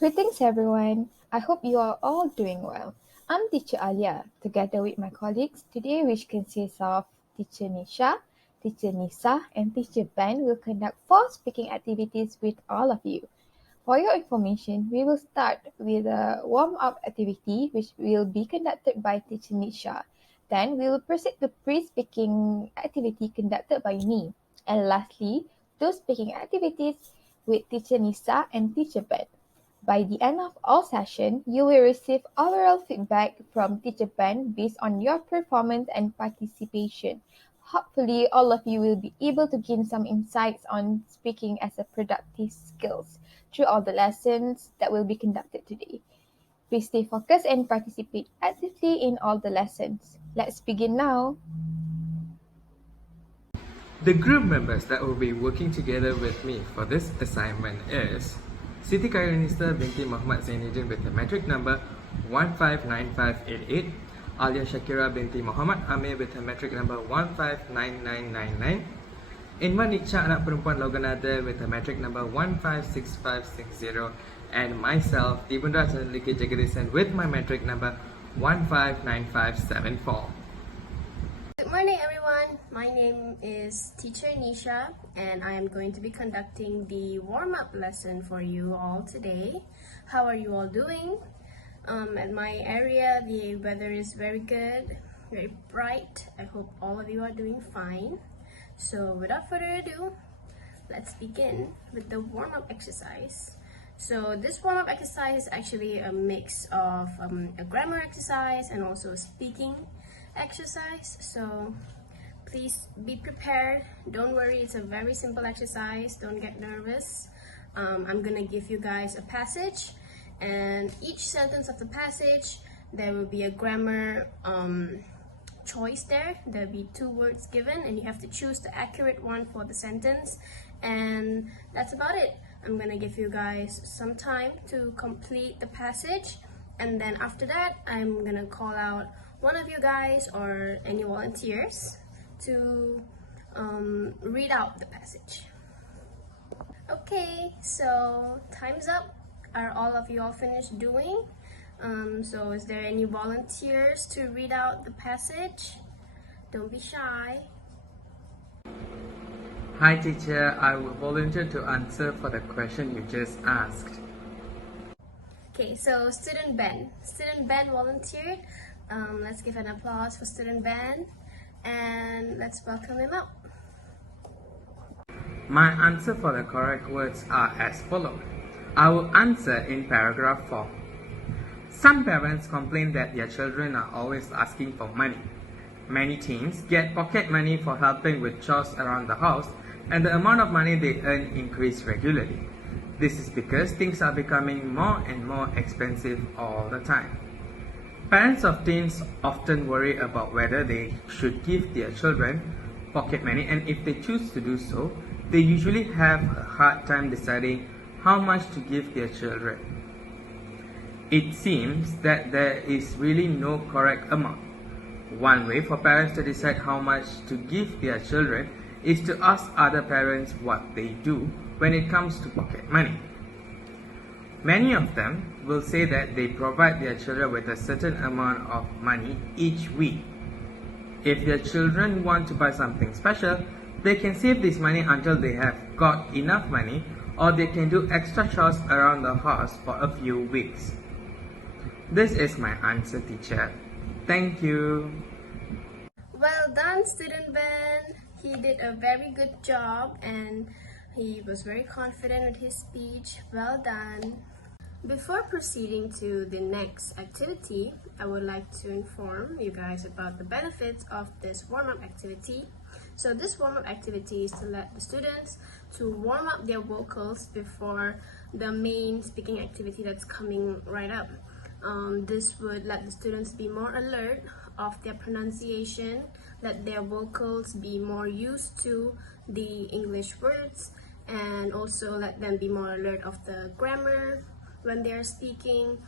Greetings everyone. I hope you are all doing well. I'm Teacher Alia, together with my colleagues today, which consists of Teacher Nisha, Teacher Nisa, and Teacher Ben, will conduct 4 speaking activities with all of you. For your information, we will start with a warm-up activity which will be conducted by Teacher Nisha. Then we will proceed to pre-speaking activity conducted by me. And lastly, 2 speaking activities with Teacher Nisa and Teacher Ben. By the end of all session, you will receive overall feedback from Teacher Ben based on your performance and participation. Hopefully, all of you will be able to gain some insights on speaking as a productive skills through all the lessons that will be conducted today. Please stay focused and participate actively in all the lessons. Let's begin now. The group members that will be working together with me for this assignment is Siti KHAIRUNNISA binti Muhammad ZEINNUDIN with the metric number 159588, Alia SYAQIRAH binti Muhammad AMIR with the metric number 159999, Inwan Nikcha anak perempuan Loganathan with the metric number 156560, and myself, Ibunda JAGATHESAN with my metric number 159574. Good morning everyone, my name is Teacher Nisha and I am going to be conducting the warm-up lesson for you all today. How are you all doing? At my area the weather is very good, very bright. I hope all of you are doing fine. So without further ado, let's begin with the warm-up exercise. So this warm-up exercise is actually a mix of a grammar exercise and also a speaking exercise, so please be prepared. Don't worry, it's a very simple exercise. Don't get nervous. I'm gonna give you guys a passage, and each sentence of the passage there will be a grammar choice there. There'll be 2 words given and you have to choose the accurate one for the sentence, and that's about it. I'm gonna give you guys some time to complete the passage, and then after that I'm gonna call out one of you guys or any volunteers to read out the passage. Okay, so time's up. Are all of you all finished doing? So is there any volunteers to read out the passage? Don't be shy. Hi teacher, I will volunteer to answer for the question you just asked. Okay, so student Ben. Student Ben volunteered. Let's give an applause for student Ben and let's welcome him up. My answer for the correct words are as follows. I will answer in paragraph 4. Some parents complain that their children are always asking for money. Many teens get pocket money for helping with chores around the house, and the amount of money they earn increase regularly. This is because things are becoming more and more expensive all the time. Parents of teens often worry about whether they should give their children pocket money, and if they choose to do so, they usually have a hard time deciding how much to give their children. It seems that there is really no correct amount. One way for parents to decide how much to give their children is to ask other parents what they do when it comes to pocket money. Many of them will say that they provide their children with a certain amount of money each week. If their children want to buy something special, they can save this money until they have got enough money, or they can do extra chores around the house for a few weeks. This is my answer, teacher. Thank you. Well done, student Ben. He did a very good job and he was very confident with his speech. Well done. Before proceeding to the next activity, I would like to inform you guys about the benefits of this warm-up activity. So this warm-up activity is to let the students to warm up their vocals before the main speaking activity that's coming right up. This would let the students be more alert of their pronunciation, let their vocals be more used to the English words, and also let them be more alert of the grammar when they're speaking.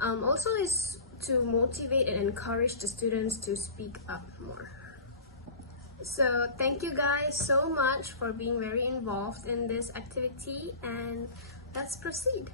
Also is to motivate and encourage the students to speak up more. So thank you guys so much for being very involved in this activity, and let's proceed.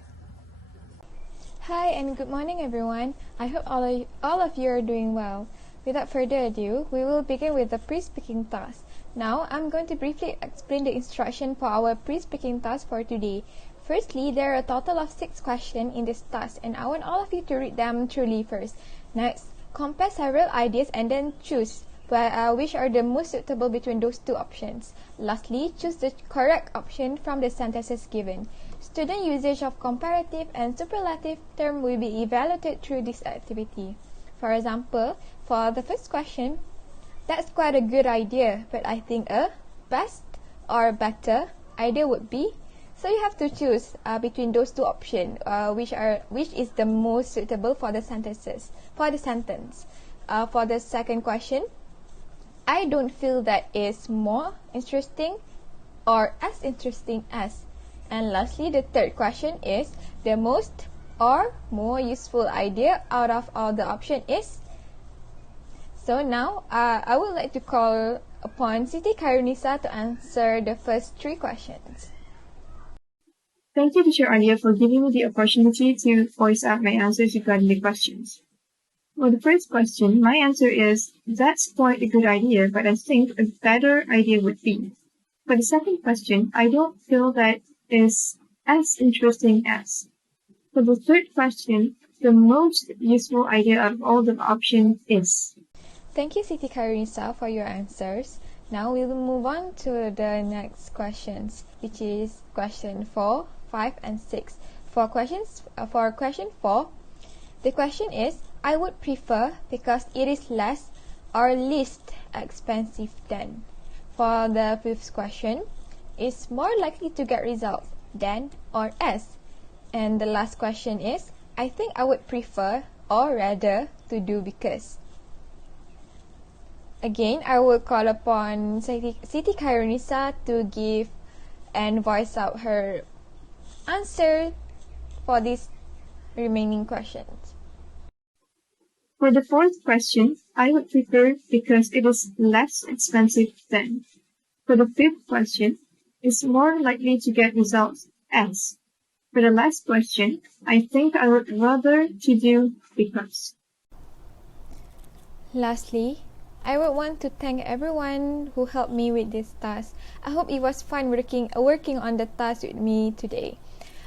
Hi and good morning everyone. I hope all of you are doing well. Without further ado, we will begin with the pre-speaking task. Now, I'm going to briefly explain the instruction for our pre-speaking task for today. Firstly, there are a total of 6 questions in this task and I want all of you to read them truly first. Next, compare several ideas and then choose which are the most suitable between those two options. Lastly, choose the correct option from the sentences given. Student usage of comparative and superlative term will be evaluated through this activity. For example, for the first question, that's quite a good idea, but I think a best or better idea would be. So you have to choose between those two options, which is the most suitable for the sentence. For the second question, I don't feel that is more interesting or as interesting as. And lastly, the third question is the most or more useful idea out of all the option is. So now, I would like to call upon Siti KHAIRUNNISA to answer the first 3 questions. Thank you, Teacher Alia, for giving me the opportunity to voice out my answers regarding the questions. For the first question, my answer is, that's quite a good idea, but I think a better idea would be. For the second question, I don't feel that is as interesting as. For the third question, the most useful idea out of all the options is. Thank you, Siti KHAIRUNNISA, for your answers. Now we will move on to the next questions, which is question 4, 5, and 6. For question 4, the question is, I would prefer because it is less or least expensive than. For the fifth question, is more likely to get results than or as. And the last question is, I think I would prefer or rather to do because. Again, I will call upon Siti KHAIRUNNISA to give and voice out her answer for these remaining questions. For the fourth question, I would prefer because it is less expensive than. For the fifth question, is more likely to get results as. For the last question, I think I would rather to do because. Lastly, I would want to thank everyone who helped me with this task. I hope it was fun working on the task with me today.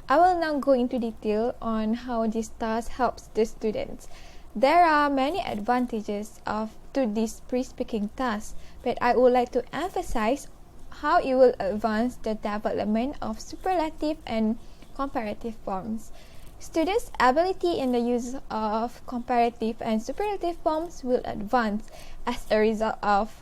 I will now go into detail on how this task helps the students. There are many advantages to this pre-speaking task, but I would like to emphasize how it will advance the development of superlative and comparative forms. Students' ability in the use of comparative and superlative forms will advance as a result of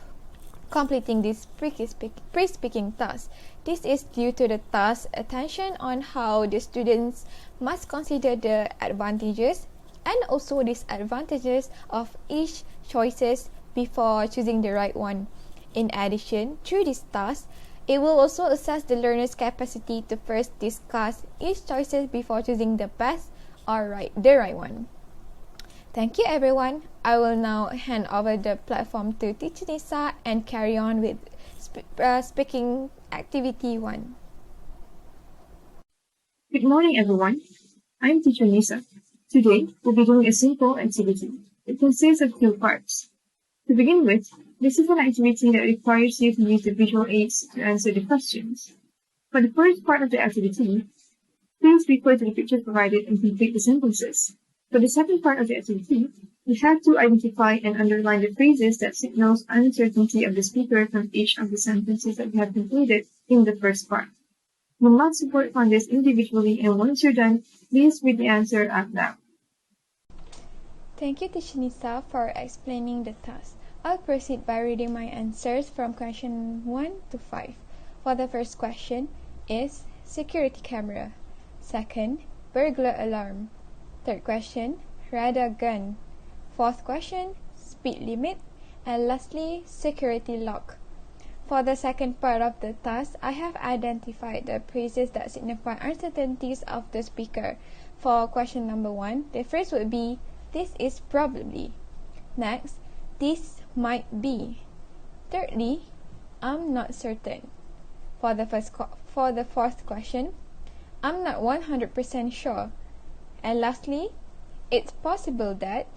completing this pre-speaking task. This is due to the task's attention on how the students must consider the advantages and also disadvantages of each choices before choosing the right one. In addition, through this task, it will also assess the learner's capacity to first discuss each choices before choosing the best or the right one. Thank you everyone. I will now hand over the platform to Teacher Nisa and carry on with speaking activity 1. Good morning everyone. I'm Teacher Nisa. Today, we'll be doing a simple activity. It consists of 2 parts. To begin with, this is an activity that requires you to use the visual aids to answer the questions. For the first part of the activity, please refer to the pictures provided and complete the sentences. For the second part of the activity, you have to identify and underline the phrases that signals uncertainty of the speaker from each of the sentences that you have completed in the first part. You must work on this individually, and once you're done, please read the answer out loud. Thank you, Teacher Nisa, for explaining the task. I'll proceed by reading my answers from question 1 to 5. For the first question is security camera. Second, burglar alarm. Third question, radar gun. Fourth question, speed limit. And lastly, security lock. For the second part of the task, I have identified the phrases that signify uncertainties of the speaker. For question number 1, the phrase would be, this is probably. Next, this might be. Thirdly, I'm not certain. For the fourth question, I'm not 100% sure. And lastly, it's possible that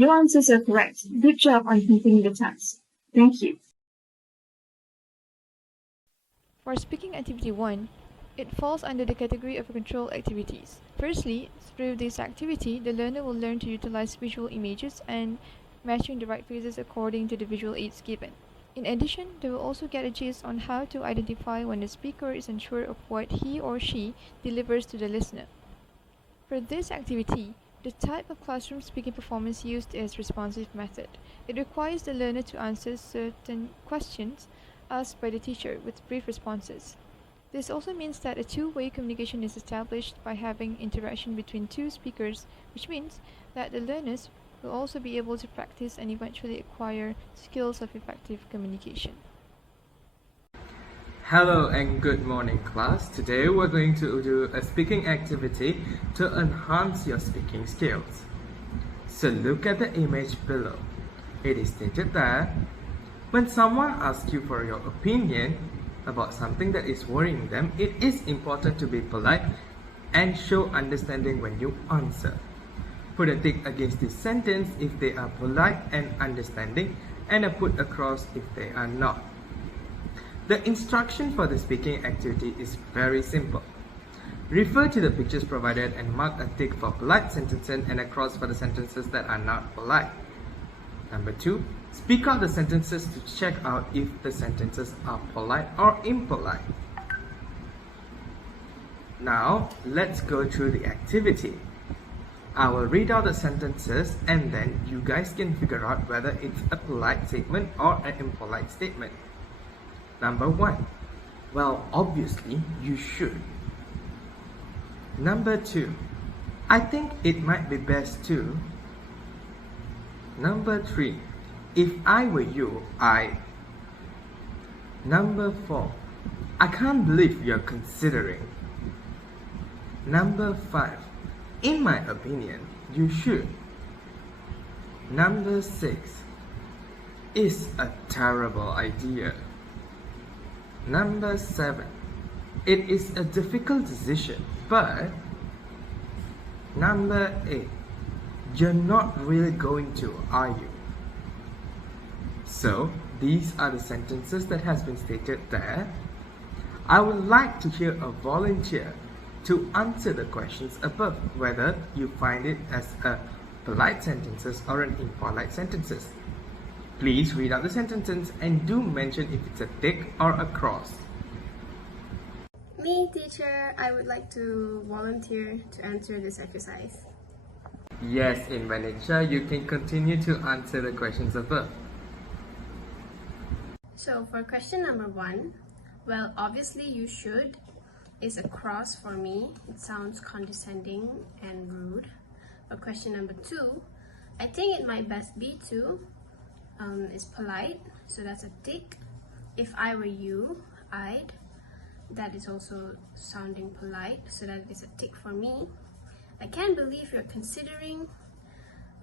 Your answers are correct. Good job on completing the task. Thank you. For speaking activity 1, it falls under the category of control activities. Firstly, through this activity, the learner will learn to utilize visual images and matching the right phrases according to the visual aids given. In addition, they will also get a gist on how to identify when the speaker is unsure of what he or she delivers to the listener. For this activity, the type of classroom speaking performance used is responsive method. It requires the learner to answer certain questions asked by the teacher with brief responses. This also means that a two-way communication is established by having interaction between two speakers, which means that the learners will also be able to practice and eventually acquire skills of effective communication. Hello and good morning, class. Today we're going to do a speaking activity to enhance your speaking skills. So look at the image below. It is stated that when someone asks you for your opinion about something that is worrying them, it is important to be polite and show understanding when you answer. Put a tick against this sentence if they are polite and understanding, and a put across if they are not. The instruction for the speaking activity is very simple. Refer to the pictures provided and mark a tick for polite sentences and a cross for the sentences that are not polite. Number 2, speak out the sentences to check out if the sentences are polite or impolite. Now, let's go through the activity. I will read out the sentences and then you guys can figure out whether it's a polite statement or an impolite statement. Number 1, well, obviously, you should. Number 2, I think it might be best to. Number 3, if I were you, I. Number 4, I can't believe you're considering. Number 5, in my opinion, you should. Number 6, it's a terrible idea. Number 7, it is a difficult decision, but. Number 8, you're not really going to, are you? So, these are the sentences that has been stated there. I would like to hear a volunteer to answer the questions above, whether you find it as a polite sentences or an impolite sentences. Please read out the sentences and do mention if it's a tick or a cross. Me, teacher, I would like to volunteer to answer this exercise. Yes, in Indonesia, you can continue to answer the questions above. So for question number 1, well, obviously you should is a cross for me. It sounds condescending and rude. For question number 2, I think it might best be to is polite, so that's a tick. If I were you, I'd. That is also sounding polite, so that is a tick for me. I can't believe you're considering,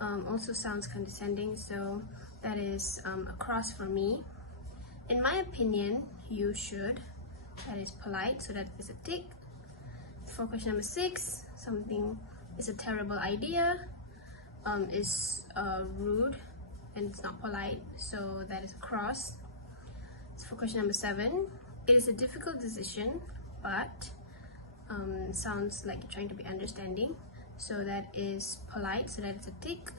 also sounds condescending, so that is a cross for me. In my opinion, you should. That is polite, so that is a tick. For question number 6, something is a terrible idea, is rude and it's not polite, so that is a cross. So for question number 7, it is a difficult decision, but sounds like you're trying to be understanding, so that is polite, so that is a tick.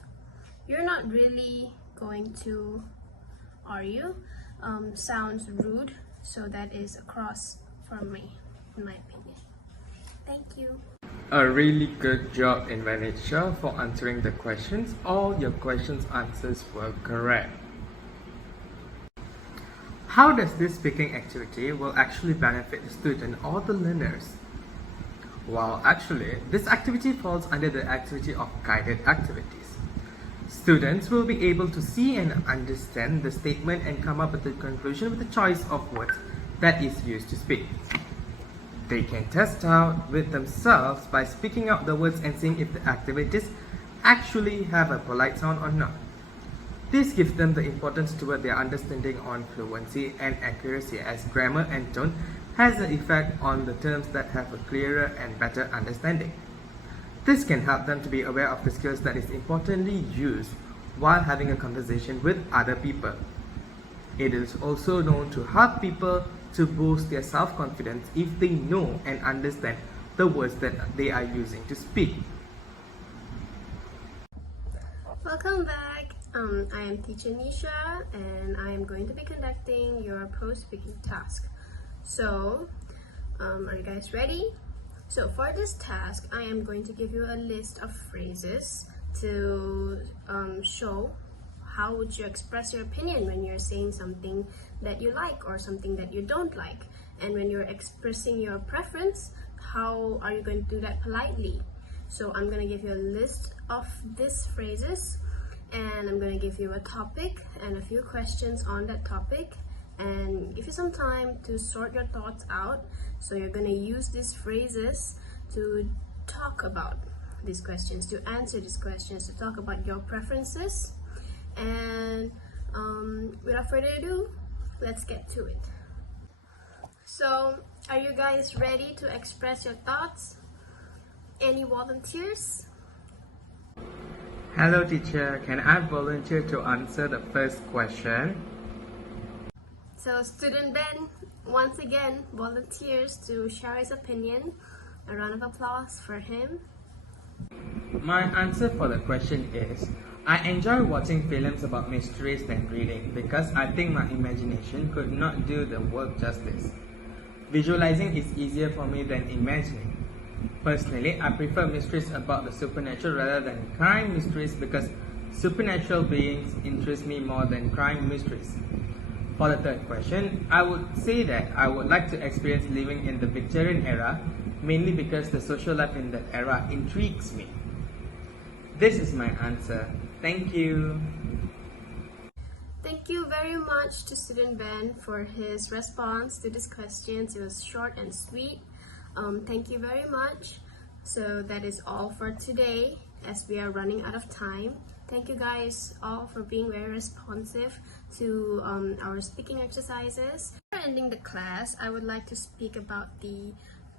You're not really going to, are you? Sounds rude, so that is a cross for me, in my opinion. Thank you. A really good job, Indonesia, for answering the questions. All your questions answers were correct. How does this speaking activity will actually benefit the student or the learners? Well, actually, this activity falls under the activity of guided activities. Students will be able to see and understand the statement and come up with a conclusion with the choice of words that is used to speak. They can test out with themselves by speaking out the words and seeing if the activities actually have a polite sound or not. This gives them the importance toward their understanding on fluency and accuracy, as grammar and tone has an effect on the terms that have a clearer and better understanding. This can help them to be aware of the skills that is importantly used while having a conversation with other people. It is also known to help people to boost their self-confidence if they know and understand the words that they are using to speak. Welcome back. I am Teacher Nisha and I am going to be conducting your post-speaking task. So, are you guys ready? So for this task, I am going to give you a list of phrases to show how would you express your opinion when you're saying something that you like or something that you don't like. And when you're expressing your preference, how are you going to do that politely? So I'm going to give you a list of these phrases and I'm going to give you a topic and a few questions on that topic and give you some time to sort your thoughts out. So you're going to use these phrases to talk about these questions, to answer these questions, to talk about your preferences. And without further ado, let's get to it. So, are you guys ready to express your thoughts? Any volunteers? Hello teacher, can I volunteer to answer the first question? So student Ben, once again, volunteers to share his opinion. A round of applause for him. My answer for the question is, I enjoy watching films about mysteries than reading because I think my imagination could not do the work justice. Visualizing is easier for me than imagining. Personally, I prefer mysteries about the supernatural rather than crime mysteries because supernatural beings interest me more than crime mysteries. For the third question, I would say that I would like to experience living in the Victorian era, mainly because the social life in that era intrigues me. This is my answer. Thank you. Thank you very much to student Ben for his response to these questions. It was short and sweet. Thank you very much. So that is all for today as we are running out of time. Thank you guys all for being very responsive to our speaking exercises. Before ending the class, I would like to speak about the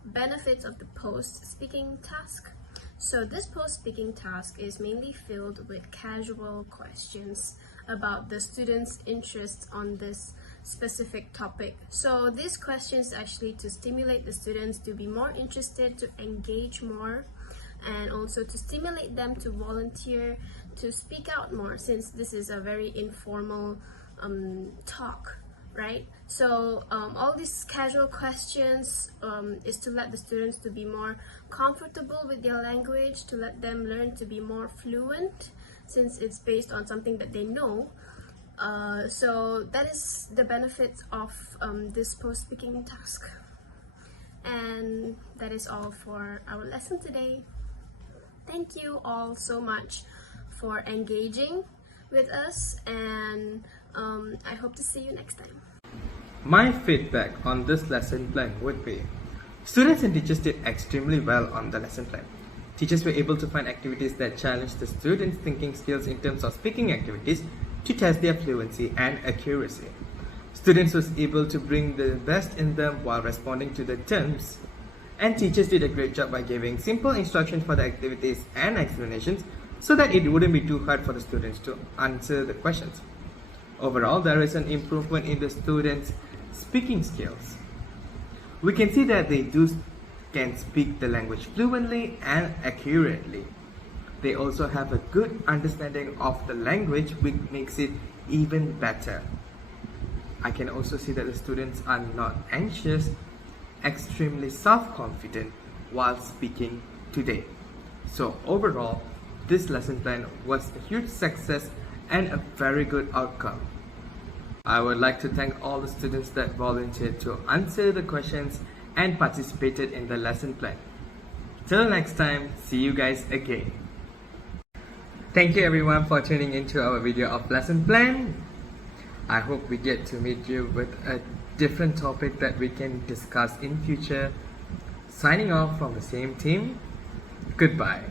benefits of the post-speaking task. So this post-speaking task is mainly filled with casual questions about the students' interests on this specific topic. So these questions actually to stimulate the students to be more interested, to engage more, and also to stimulate them to volunteer, to speak out more, since this is a very informal talk, right? So all these casual questions is to let the students to be more comfortable with their language, to let them learn to be more fluent, since it's based on something that they know. So that is the benefits of this post-speaking task. And that is all for our lesson today. Thank you all so much for engaging with us, and I hope to see you next time. My feedback on this lesson plan would be, students and teachers did extremely well on the lesson plan. Teachers were able to find activities that challenge the students' thinking skills in terms of speaking activities to test their fluency and accuracy. Students was able to bring the best in them while responding to the terms, and teachers did a great job by giving simple instructions for the activities and explanations so that it wouldn't be too hard for the students to answer the questions. Overall, there is an improvement in the students' speaking skills. We can see that they can speak the language fluently and accurately. They also have a good understanding of the language, which makes it even better. I can also see that the students are not anxious, extremely self-confident while speaking today. So overall, this lesson plan was a huge success and a very good outcome. I would like to thank all the students that volunteered to answer the questions and participated in the lesson plan. Till next time, see you guys again. Thank you everyone for tuning into our video of lesson plan. I hope we get to meet you with a different topic that we can discuss in future. Signing off from the same team. Goodbye.